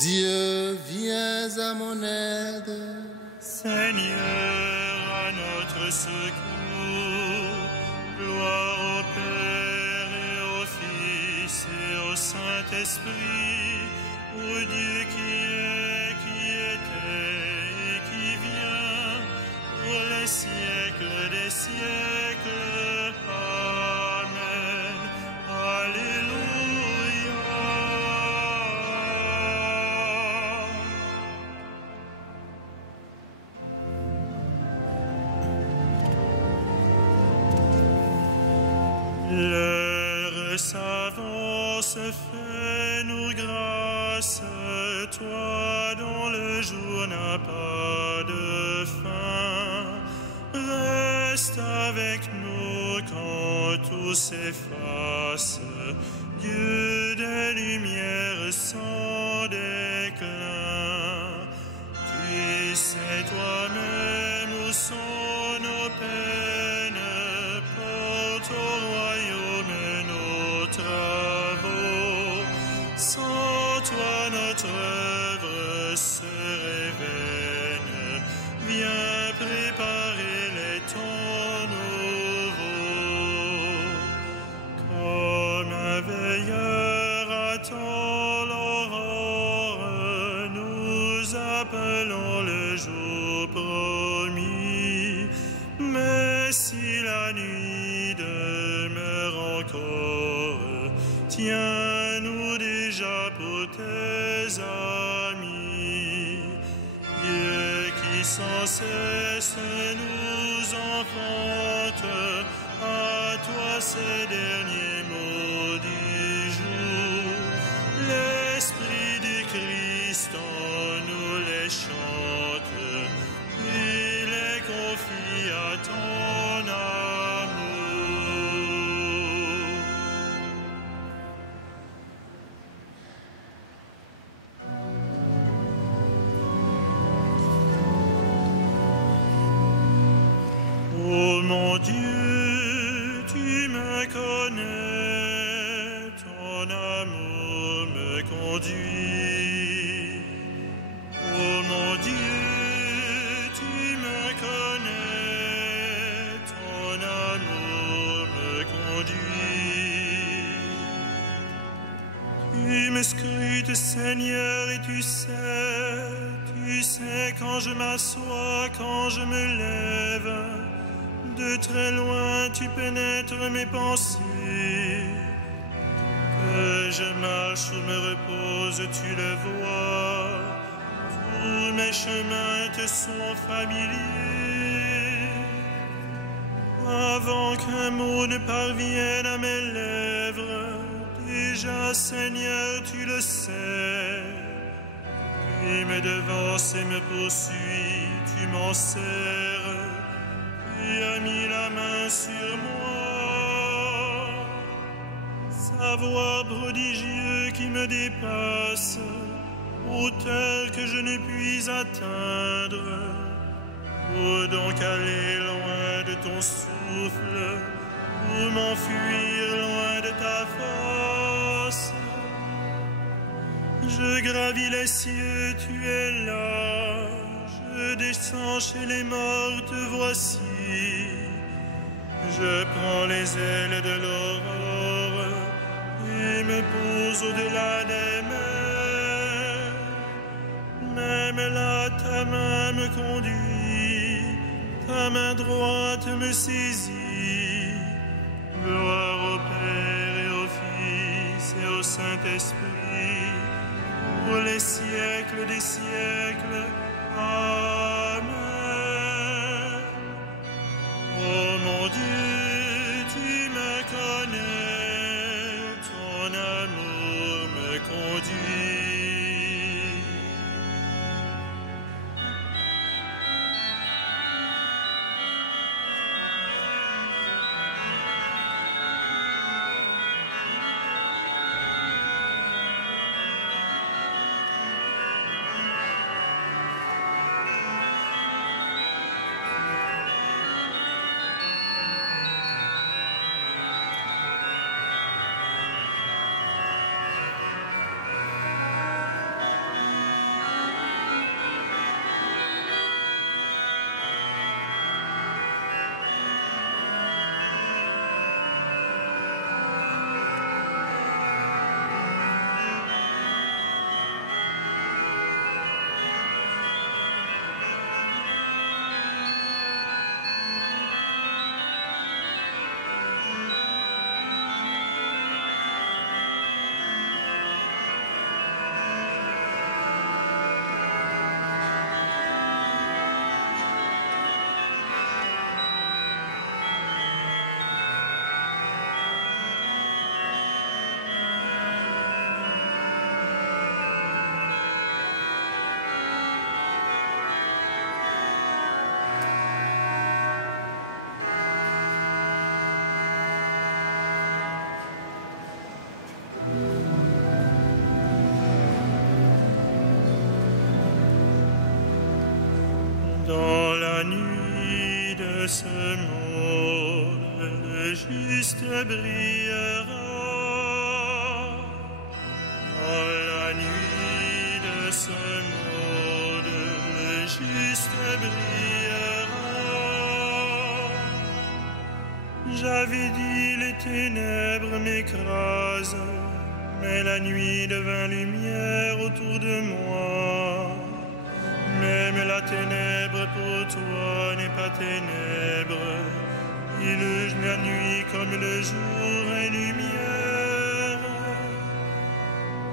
Dieu, viens à mon aide. Seigneur, à notre secours. Gloire au Père et au Fils et au Saint-Esprit, au Dieu qui est, qui était et qui vient, pour les siècles des siècles. Amen. Alléluia. L'heure s'avance, fais-nous grâce, toi dont le jour n'a pas de fin. Reste avec nous quand tout s'efface, Dieu des lumières sans déclin. Tu sais toi-même où sont nos peines, porte au royaume nos travaux. Sans toi notre œuvre serait vaine. Viens préparer les temps nouveaux. Comme un veilleur attend l'aurore, nous appelons le jour promis. Mais si la nuit demeure encore, tiens-nous déjà pour tes amis. Dieu qui sans cesse nous enfante, à toi ces derniers mots du jour. L'Esprit du Christ en nous les chante, il les confie à ton amour. Oh mon Dieu, tu me connais, ton amour me conduit. Oh mon Dieu, tu me connais, ton amour me conduit. Tu me scrutes, Seigneur, et tu sais quand je m'assois, quand je me lève. De très loin, tu pénètres mes pensées. Que je marche ou me repose, tu le vois. Tous mes chemins te sont familiers. Avant qu'un mot ne parvienne à mes lèvres, déjà, Seigneur, tu le sais. Tu me devances et me poursuis, tu m'en serres. Tu as mis la main sur moi. Savoir prodigieux qui me dépasse, hauteur que je ne puis atteindre. Où donc aller loin de ton souffle, ou m'enfuir loin de ta face? Je gravis les cieux, tu es là. Je descends chez les morts, te voici. Je prends les ailes de l'aurore et me pose au-delà des mers. Même là, ta main me conduit, ta main droite me saisit. Gloire au Père et au Fils et au Saint-Esprit, pour les siècles des siècles. Amen. Oh mon Dieu, tu me connais, ton amour me conduit. ce monde, le juste brillera. Dans la nuit de ce monde, le juste brillera. J'avais dit les ténèbres m'écrasent, mais la nuit devint lumière autour de moi. Même la ténèbre pour toi n'est pas ténèbre. Illuge la nuit comme le jour est lumière.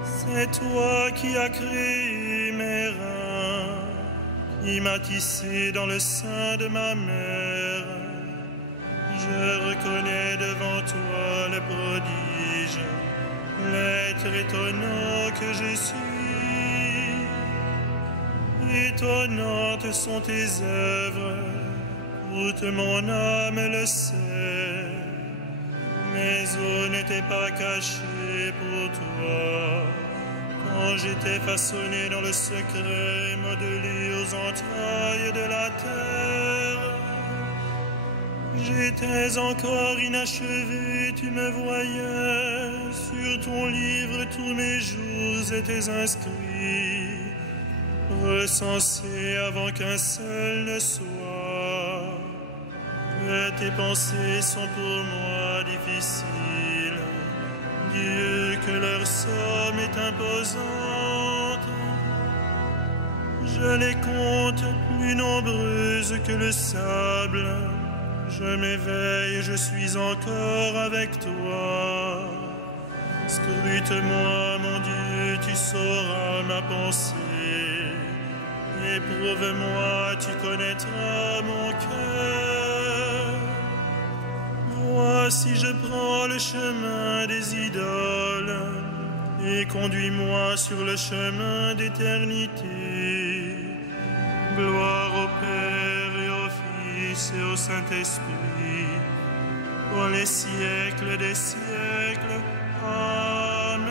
C'est toi qui as créé mes reins, qui m'as tissé dans le sein de ma mère. Je reconnais devant toi le prodige, l'être étonnant que je suis. Étonnantes sont tes œuvres, toute mon âme le sait. Mes os n'étaient pas cachés pour toi, quand j'étais façonné dans le secret, modelé aux entrailles de la terre. J'étais encore inachevé, tu me voyais, sur ton livre tous mes jours étaient inscrits, recensés avant qu'un seul ne soit. Que tes pensées sont pour moi difficiles, Dieu, que leur somme est imposante. Je les compte plus nombreuses que le sable. Je m'éveille, je suis encore avec toi. Scrute-moi, mon Dieu, tu sauras ma pensée. Éprouve-moi, tu connaîtras mon cœur. Vois si je prends le chemin des idoles et conduis-moi sur le chemin d'éternité. Gloire au Père et au Fils et au Saint-Esprit, pour les siècles des siècles. Amen.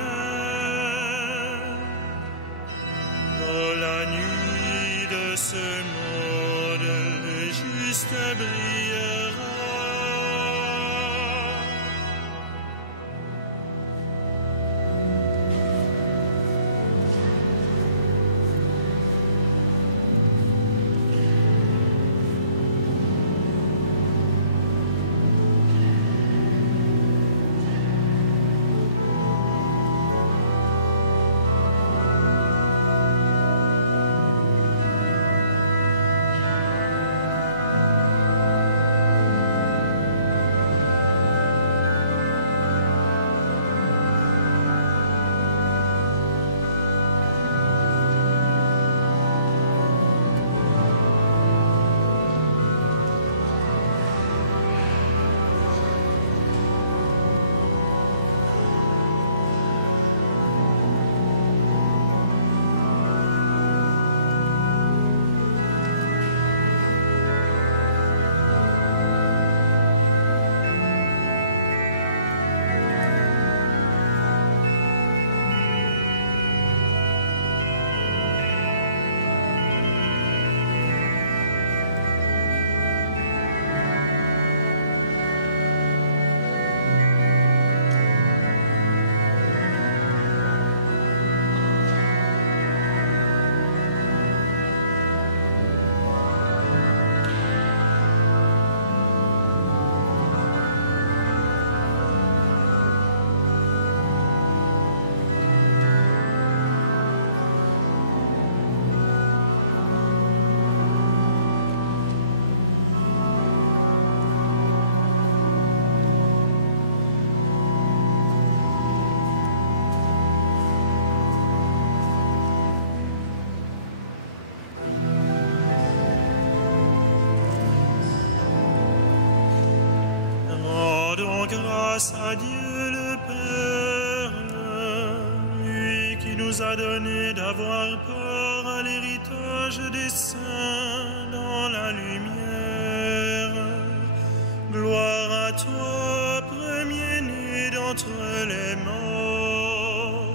Dans la nuit de ce monde, le juste brillera. Grâce à Dieu le Père, lui qui nous a donné d'avoir part à l'héritage des saints dans la lumière. Gloire à toi, premier-né d'entre les morts.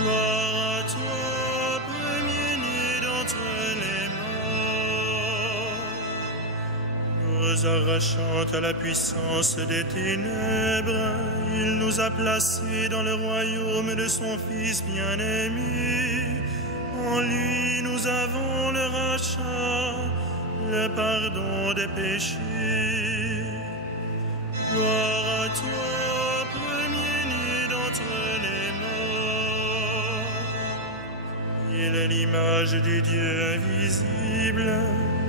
Gloire à toi, premier-né d'entre les morts. Nous nous arrachant à la puissance des ténèbres, il nous a placés dans le royaume de son Fils bien-aimé. En lui, nous avons le rachat, le pardon des péchés. Gloire à toi, premier-né d'entre les morts. Il est l'image du Dieu invisible,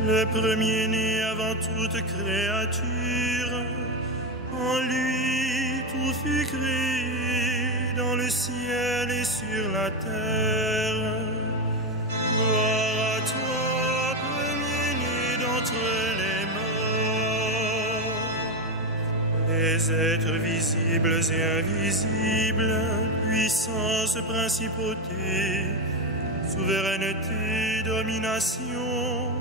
le premier-né avant toute créature. En lui, tout fut créé dans le ciel et sur la terre. Gloire à toi, premier-né d'entre les morts. Les êtres visibles et invisibles, puissance, principauté, souveraineté, domination,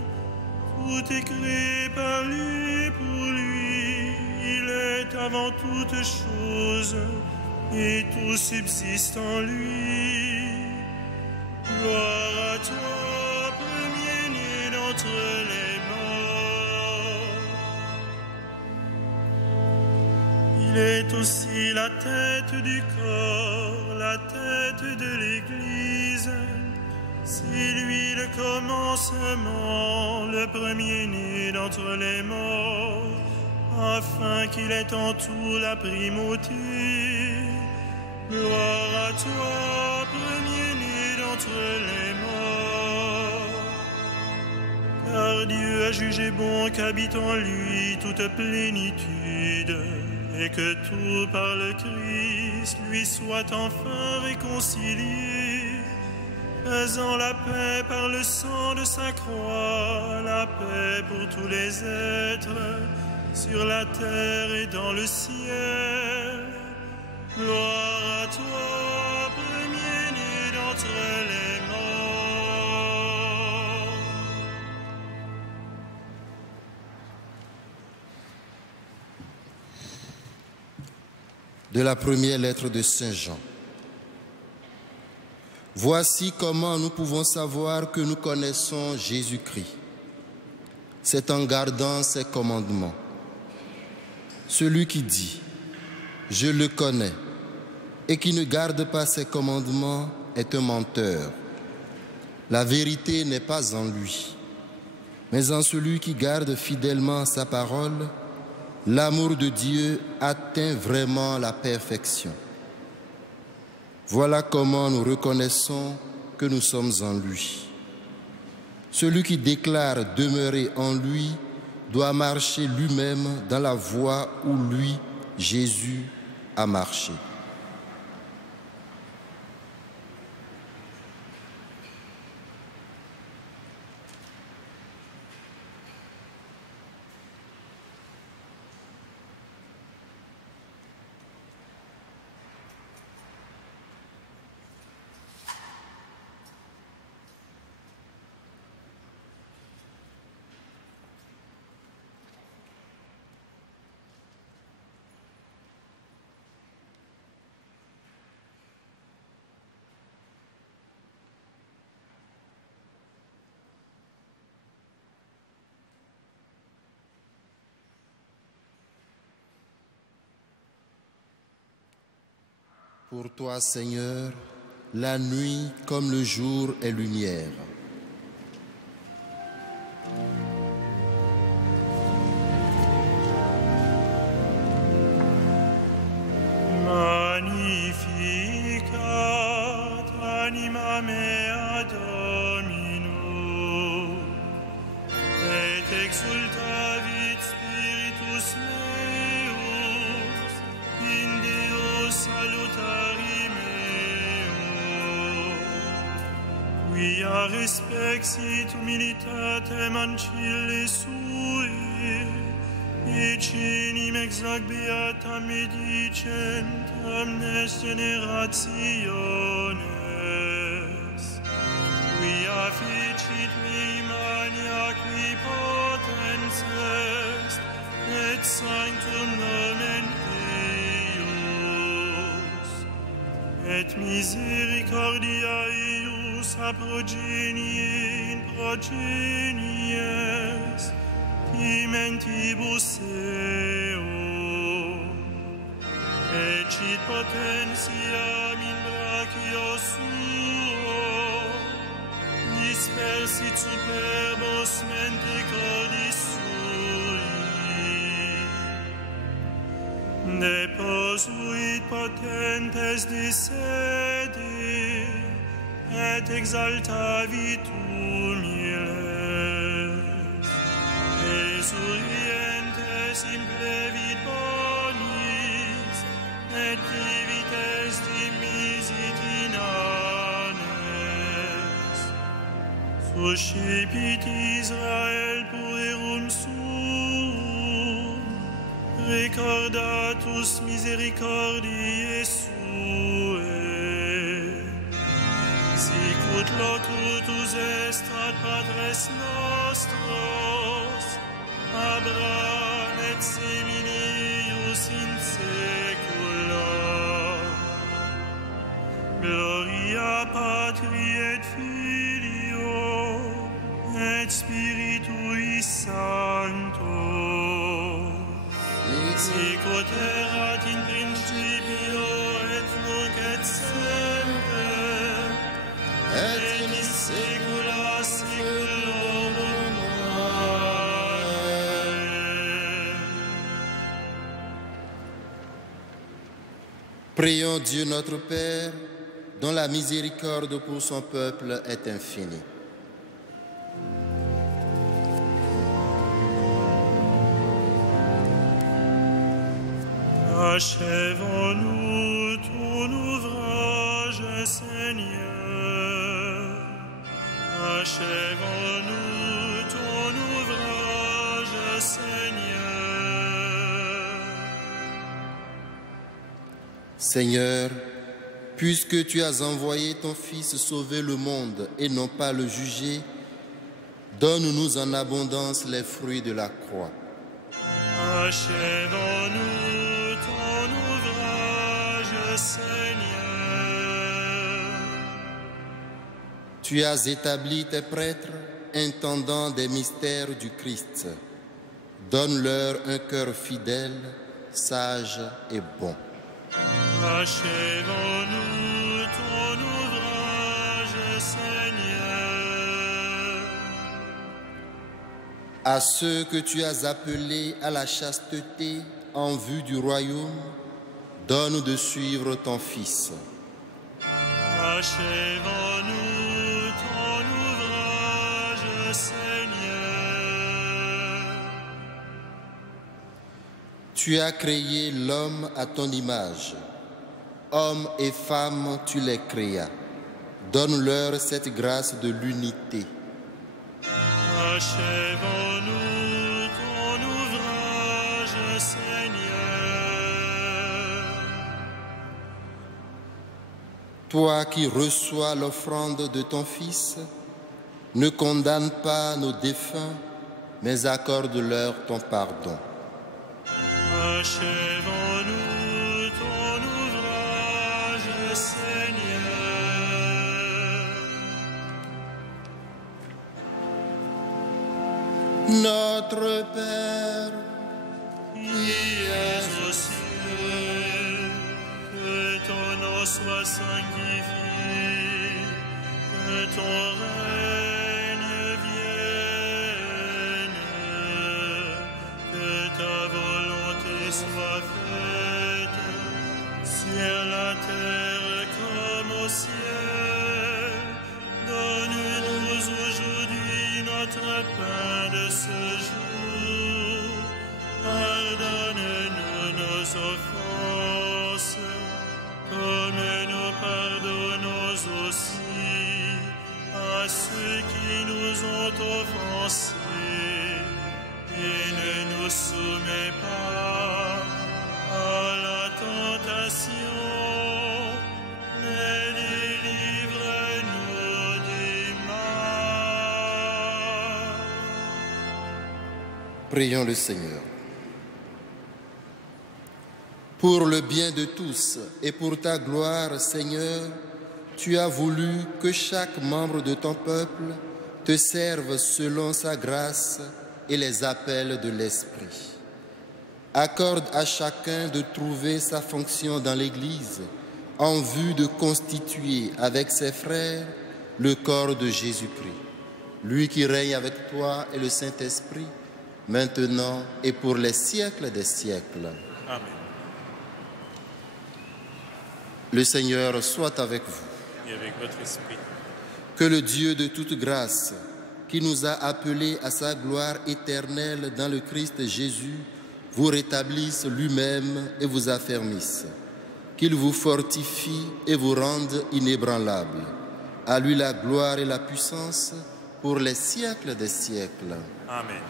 tout est créé par lui et pour lui. Il est avant toute chose et tout subsiste en lui. Gloire à toi, premier-né d'entre les morts. Il est aussi la tête du corps, la tête de l'Église. C'est lui le commencement, le premier-né d'entre les morts, afin qu'il ait en tout la primauté. Gloire à toi, premier-né d'entre les morts. Car Dieu a jugé bon qu'habite en lui toute plénitude, et que tout par le Christ lui soit enfin réconcilié, faisant la paix par le sang de sa croix, la paix pour tous les êtres, sur la terre et dans le ciel. Gloire à toi, premier-né d'entre les morts. De la première lettre de Saint Jean. Voici comment nous pouvons savoir que nous connaissons Jésus-Christ. C'est en gardant ses commandements. Celui qui dit « Je le connais » et qui ne garde pas ses commandements est un menteur. La vérité n'est pas en lui, mais en celui qui garde fidèlement sa parole. L'amour de Dieu atteint vraiment la perfection. Voilà comment nous reconnaissons que nous sommes en lui. Celui qui déclare demeurer en lui doit marcher lui-même dans la voie où lui, Jésus, a marché. Pour toi, Seigneur, la nuit comme le jour est lumière. Magnificat anima mea Domino, et exultavit spiritus meus in Deo salutari meo. Quia respexit humilitatem ancille sui, Ecenim exac beatam medicent omnes generationes, quia fecit mei mania qui potens est, et sanctum nomen eius, et misericordia eius a progenie in progenies, mentibus eo, ecit potentiam in brachio suo, dispersit superbos mente codis sui, deposuit potentes de sede, et exaltavit humiles, exurientes implevit bonis, et divites dimisit inanes. Suscipit Israel puerum suum, recordatus misericordiae suae, sicut locutus est ad patres nostros, Abraham et seminius in saecula. Gloria Patri et Filio et Spiritui Sancto, sic ut erat in principio et nunc et semper, et in saecula saeculorum. Amen. Prions Dieu notre Père, dont la miséricorde pour son peuple est infinie. Achèvons-nous ton ouvrage, Seigneur. Achèvons-nous ton ouvrage, Seigneur. Seigneur, puisque tu as envoyé ton Fils sauver le monde et non pas le juger, donne-nous en abondance les fruits de la croix. Achèvons-nous ton ouvrage, Seigneur. Tu as établi tes prêtres, intendants des mystères du Christ. Donne-leur un cœur fidèle, sage et bon. Achèvons-nous ton ouvrage, Seigneur. À ceux que tu as appelés à la chasteté en vue du royaume, donne de suivre ton Fils. Achèvons-nous ton ouvrage, Seigneur. Tu as créé l'homme à ton image. Hommes et femmes, tu les créas. Donne-leur cette grâce de l'unité. Achèvons-nous ton ouvrage, Seigneur. Toi qui reçois l'offrande de ton Fils, ne condamne pas nos défunts, mais accorde-leur ton pardon. Achèvons-nous ton ouvrage, Seigneur. Notre Père, qui es aux cieux, que ton nom soit sanctifié, que ton règne vienne, que ta volonté soit faite sur la terre comme au ciel. Donne-nous aujourd'hui notre pain de ce jour. Pardonne-nous nos offenses, comme nous pardonnons aussi à ceux qui nous ont offensés. Et ne nous soumets pas à la tentation, mais délivre-nous du mal. prions le Seigneur. Pour le bien de tous et pour ta gloire, Seigneur, tu as voulu que chaque membre de ton peuple te serve selon sa grâce et les appels de l'Esprit. Accorde à chacun de trouver sa fonction dans l'Église en vue de constituer avec ses frères le corps de Jésus-Christ, lui qui règne avec toi et le Saint-Esprit, maintenant et pour les siècles des siècles. Amen. Le Seigneur soit avec vous. Et avec votre esprit. Que le Dieu de toute grâce, qui nous a appelés à sa gloire éternelle dans le Christ Jésus, vous rétablisse lui-même et vous affermisse. Qu'il vous fortifie et vous rende inébranlables. À lui la gloire et la puissance pour les siècles des siècles. Amen.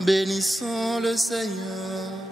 Bénissons le Seigneur.